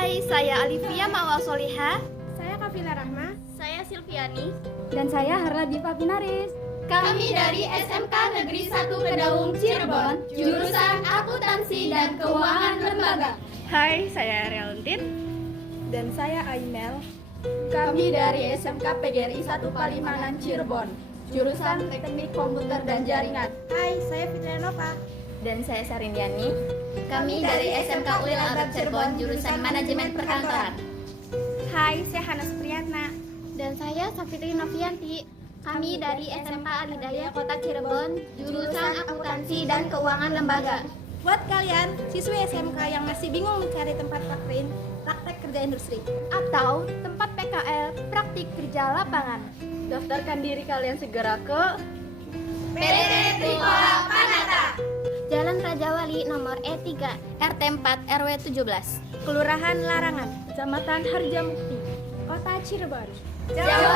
Hai, saya Alivia Mawal Soliha. Saya Kafila Rahma. Saya Silviani. Dan saya Harla Diva Pinaris. Kami dari SMK Negeri 1 Kedaung Cirebon, jurusan Akuntansi dan Keuangan Lembaga. Hai, saya Realentin. Dan saya Aimel. Kami dari SMK PGRI 1 Palimanan Cirebon, jurusan Teknik Komputer dan Jaringan. Hai, saya Fitrianova. Dan saya Sariniani. Kami dari SMK UIL Albert Cirebon, jurusan Manajemen Perkantoran. Hai, saya Hana Supriyatna. Dan saya Safitri Novianti. Kami dari SMK Alidaya Kota Cirebon, jurusan Akuntansi dan Keuangan Lembaga. Buat kalian, siswi SMK yang masih bingung mencari tempat praktek kerja industri Atau tempat PKL, praktik kerja lapangan. Daftarkan diri kalian segera ke PT Trikola Panata. Jalan Raja Wali nomor E3, RT 4 RW 17. Kelurahan Larangan, Kecamatan Harjamukti. Kota Cirebon. Jawa